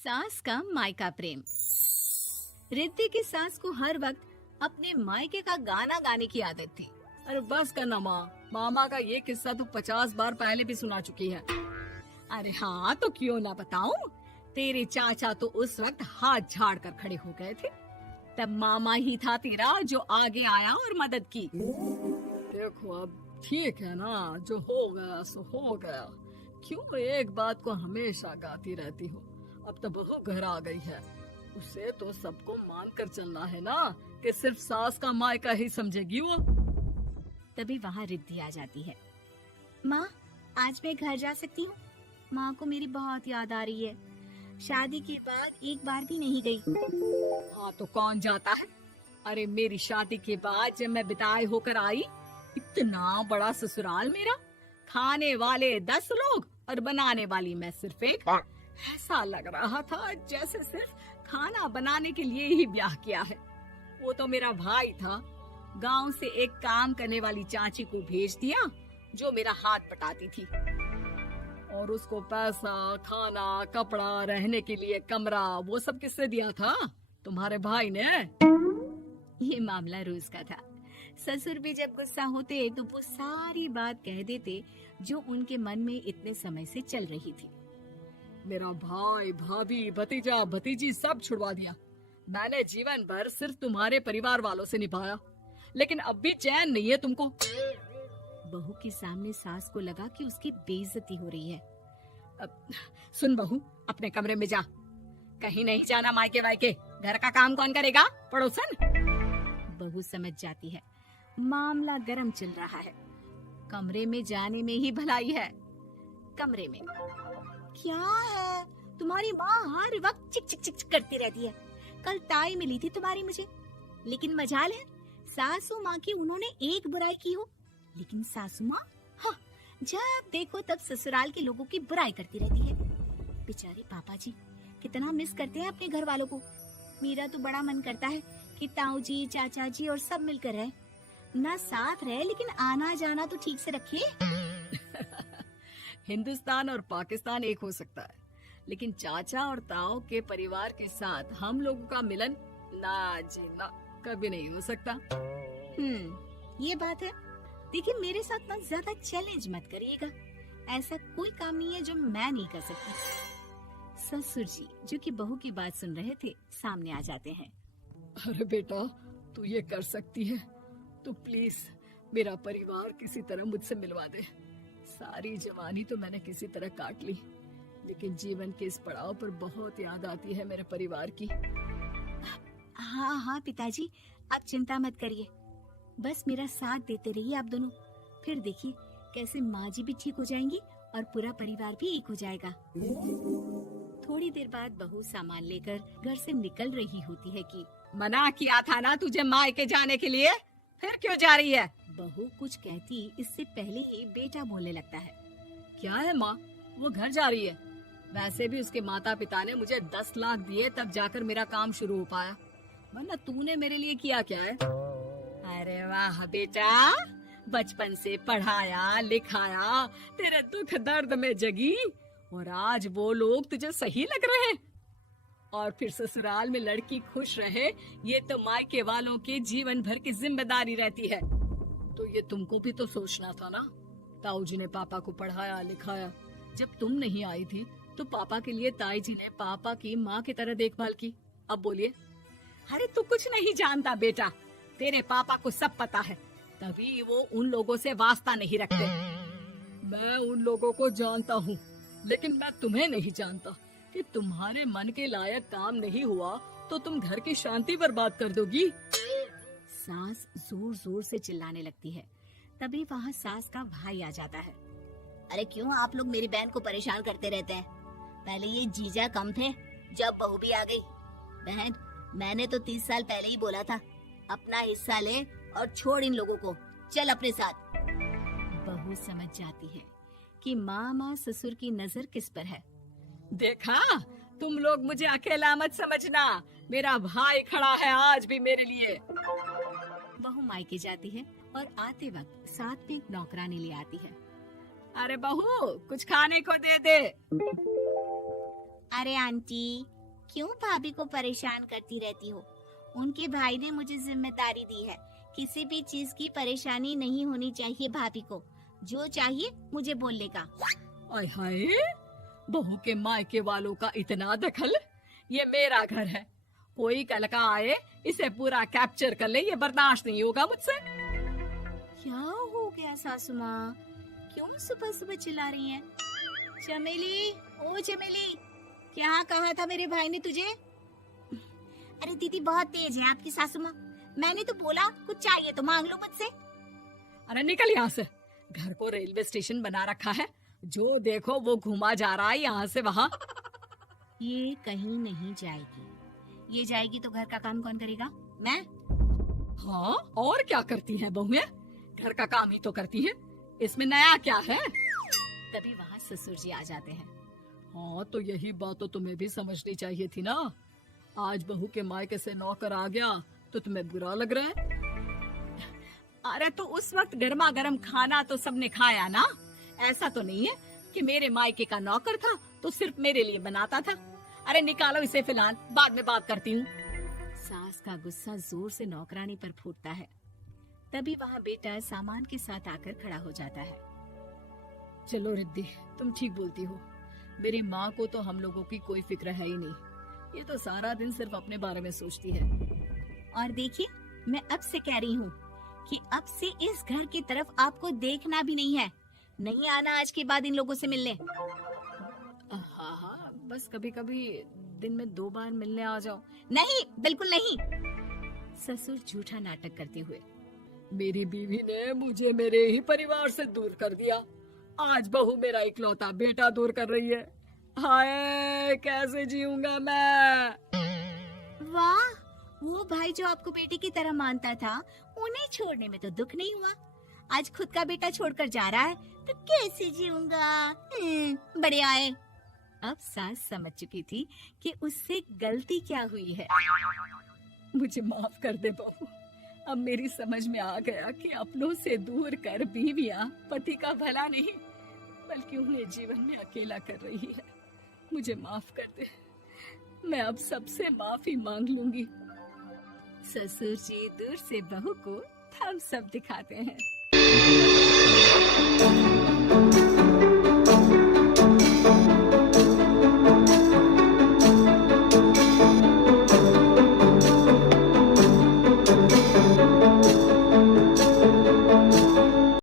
सास का मायका प्रेम। रिद्धि की सास को हर वक्त अपने मायके का गाना गाने की आदत थी। अरे बस करना माँ, मामा का ये किस्सा तो 50 बार पहले भी सुना चुकी है। अरे हाँ, तो क्यों ना बताऊं। तेरे चाचा तो उस वक्त हाथ झाड़ कर खड़े हो गए थे। तब मामा ही था तेरा जो आगे आया और मदद की। देखो अब ठीक है ना, जो हो गया सो हो गया। क्यों एक बात को हमेशा गाती रहती हो। अब तो बहू घर आ गई है, उसे तो सबको मान कर चलना है ना कि सिर्फ सास का मायका ही समझेगी वो। तभी वहाँ रिद्धि आ जाती है। माँ, आज मैं घर जा सकती हूँ? माँ को मेरी बहुत याद आ रही है। शादी के बाद एक बार भी नहीं गई। हाँ तो कौन जाता है। अरे मेरी शादी के बाद जब मैं बिदाई होकर आई, इतना बड़ा ससुराल मेरा, खाने वाले 10 लोग और बनाने वाली मैं सिर्फ एक। ऐसा लग रहा था जैसे सिर्फ खाना बनाने के लिए ही ब्याह किया है। वो तो मेरा भाई था, गांव से एक काम करने वाली चाची को भेज दिया जो मेरा हाथ पटाती थी, और उसको पैसा, खाना, कपड़ा, रहने के लिए कमरा, वो सब किससे दिया था? तुम्हारे भाई ने। ये मामला रोज का था। ससुर भी जब गुस्सा होते तो वो सारी बात कह देते जो उनके मन में इतने समय से चल रही थी। मेरा भाई, भाभी, भतीजा, भतीजी सब छुड़वा दिया। मैंने जीवन भर सिर्फ तुम्हारे परिवार वालों से निभाया, लेकिन अब भी चैन नहीं है तुमको। बहू के सामने सास को लगा कि उसकी बेइज्जती हो रही है। अब सुन बहू, अपने कमरे में जा, कहीं नहीं जाना मायके वायके। घर का काम कौन करेगा? पड़ोसन। बहू समझ जाती है मामला गर्म चल रहा है। कमरे में जाने में ही भलाई है। कमरे में क्या है? तुम्हारी माँ हर वक्त चिक चिक चिक करती रहती है। कल ताई मिली थी तुम्हारी मुझे, लेकिन मजाल है सासू माँ की उन्होंने एक बुराई की हो, लेकिन सासू माँ हाँ, जब देखो तब ससुराल के लोगों की बुराई करती रहती है। बेचारे पापा जी कितना मिस करते हैं अपने घर वालों को। मेरा तो बड़ा मन करता है कि ताऊ जी, चाचा जी और सब मिलकर रहे, ना साथ रहे लेकिन आना जाना तो ठीक से रखे। हिंदुस्तान और पाकिस्तान एक हो सकता है, लेकिन चाचा और ताऊ के परिवार के साथ हम लोगों का मिलन ना जी ना, कभी नहीं हो सकता। ये बात है। देखिए मेरे साथ ना ज्यादा चैलेंज मत करिएगा। ऐसा कोई काम नहीं है जो मैं नहीं कर सकती। ससुर जी जो कि बहू की बात सुन रहे थे सामने आ जाते हैं। अरे बेटा, तू ये कर सकती है तो प्लीज मेरा परिवार किसी तरह मुझसे मिलवा दे। सारी जवानी तो मैंने किसी तरह काट ली, लेकिन जीवन के इस पड़ाव पर बहुत याद आती है मेरे परिवार की। हाँ हाँ पिताजी, आप चिंता मत करिए, बस मेरा साथ देते रहिए आप दोनों। फिर देखिए कैसे माँ जी भी ठीक हो जाएंगी और पूरा परिवार भी एक हो जाएगा। थोड़ी देर बाद बहू सामान लेकर घर से निकल रही होती है कि मना किया था ना तुझे मायके जाने के लिए, फिर क्यों जा रही है? बहू कुछ कहती इससे पहले ही बेटा बोलने लगता है। क्या है माँ, वो घर जा रही है। वैसे भी उसके माता पिता ने मुझे 10 लाख दिए तब जाकर मेरा काम शुरू हो पाया, वरना तूने मेरे लिए किया क्या है? अरे वाह बेटा, बचपन से पढ़ाया लिखाया, तेरे दुख दर्द में जगी, और आज वो लोग तुझे सही लग रहे हैं। और फिर ससुराल में लड़की खुश रहे, ये तो मायके वालों की जीवन भर की जिम्मेदारी रहती है। तो ये तुमको भी तो सोचना था ना। ताऊ जी ने पापा को पढ़ाया लिखाया, जब तुम नहीं आई थी तो पापा के लिए ताई जी ने पापा की माँ की तरह देखभाल की। अब बोलिए। अरे तू कुछ नहीं जानता बेटा, तेरे पापा को सब पता है, तभी वो उन लोगों से वास्ता नहीं रखते। मैं उन लोगों को जानता हूँ, लेकिन मैं तुम्हें नहीं जानता कि तुम्हारे मन के लायक काम नहीं हुआ तो तुम घर की शांति बर्बाद कर दोगी। सास जोर जोर से चिल्लाने लगती है। तभी वहाँ सास का भाई आ जाता है। अरे क्यों आप लोग मेरी बहन को परेशान करते रहते हैं? पहले ये जीजा कम थे, जब बहू भी आ गई। बहन, मैंने तो 30 साल पहले ही बोला था, अपना हिस्सा ले और छोड़ इन लोगों को, चल अपने साथ। बहू समझ जाती है कि मामा ससुर की नजर किस पर है। देखा, तुम लोग मुझे अकेला मत समझना, मेरा भाई खड़ा है आज भी मेरे लिए। बहू मायके जाती है और आते वक्त साथ में एक नौकरानी ले आती है। अरे बहू, कुछ खाने को दे दे। अरे आंटी, क्यों भाभी को परेशान करती रहती हो? उनके भाई ने मुझे जिम्मेदारी दी है। किसी भी चीज की परेशानी नहीं होनी चाहिए भाभी को। जो चाहिए मुझे बोलने का। आय हाय, बहू के मायके वालों का इतना दखल। ये मेरा घर है, कोई कल का आए इसे पूरा कैप्चर कर ले, ये बर्दाश्त नहीं होगा मुझसे। क्या हो गया सासू माँ? क्यों सुबह सुबह चिल्ला रही हैं? चमेली, ओ चमेली, क्या कहा था मेरे भाई ने तुझे? अरे दीदी बहुत तेज है आपकी सासू माँ। मैंने तो बोला कुछ चाहिए तो मांग लो मुझसे। अरे निकल यहाँ से, घर को रेलवे स्टेशन बना रखा है, जो देखो वो घुमा जा रहा है यहाँ से वहाँ। ये कहीं नहीं जाएगी। ये जाएगी तो घर का काम कौन करेगा? मैं। हाँ, और क्या करती हैं बहुएं? घर का काम ही तो करती हैं, इसमें नया क्या है? तभी वहाँ ससुर जी आ जाते हैं। हाँ, तो यही बात तो तुम्हें भी समझनी चाहिए थी ना। आज बहू के मायके से नौकर आ गया तो तुम्हें बुरा लग रहा है? अरे तो उस वक्त गर्मा गर्म खाना तो सबने खाया ना। ऐसा तो नहीं है कि मेरे मायके का नौकर था तो सिर्फ मेरे लिए बनाता था। अरे निकालो इसे, फिलहाल बाद में बात करती हूँ। सास का गुस्सा जोर से नौकरानी पर फूटता है। तभी वहाँ बेटा सामान के साथ आकर खड़ा हो जाता है। चलो रिद्धि, तुम ठीक बोलती हो। मेरी माँ को तो हम लोगों की कोई फिक्र है ही नहीं, ये तो सारा दिन सिर्फ अपने बारे में सोचती है। और देखिए, मैं अब से कह रही हूँ कि अब से इस घर की तरफ आपको देखना भी नहीं है। नहीं आना आज के बाद इन लोगों से मिलने। हाँ हाँ, बस कभी कभी दिन में 2 बार मिलने आ जाओ। नहीं, बिल्कुल नहीं। ससुर झूठा नाटक करते हुए। मेरी बीवी ने मुझे मेरे ही परिवार से दूर कर दिया, आज बहू मेरा इकलौता बेटा दूर कर रही है। हाय, कैसे जीऊंगा मैं? वाह, वो भाई जो आपको बेटे की तरह मानता था, उन्हें छोड़ने में तो दुख नहीं हुआ। आज खुद का बेटा छोड़कर जा रहा है तो कैसे जीऊंगा? बढ़िया है। अब सास समझ चुकी थी कि उससे गलती क्या हुई है। मुझे माफ कर दे बहू, अब मेरी समझ में आ गया कि अपनों से दूर कर बीवियां पति का भला नहीं बल्कि उन्हें जीवन में अकेला कर रही है। मुझे माफ कर दे, मैं अब सबसे माफी मांग लूंगी। ससुर जी दूर से बहू को थम्स अप दिखाते हैं।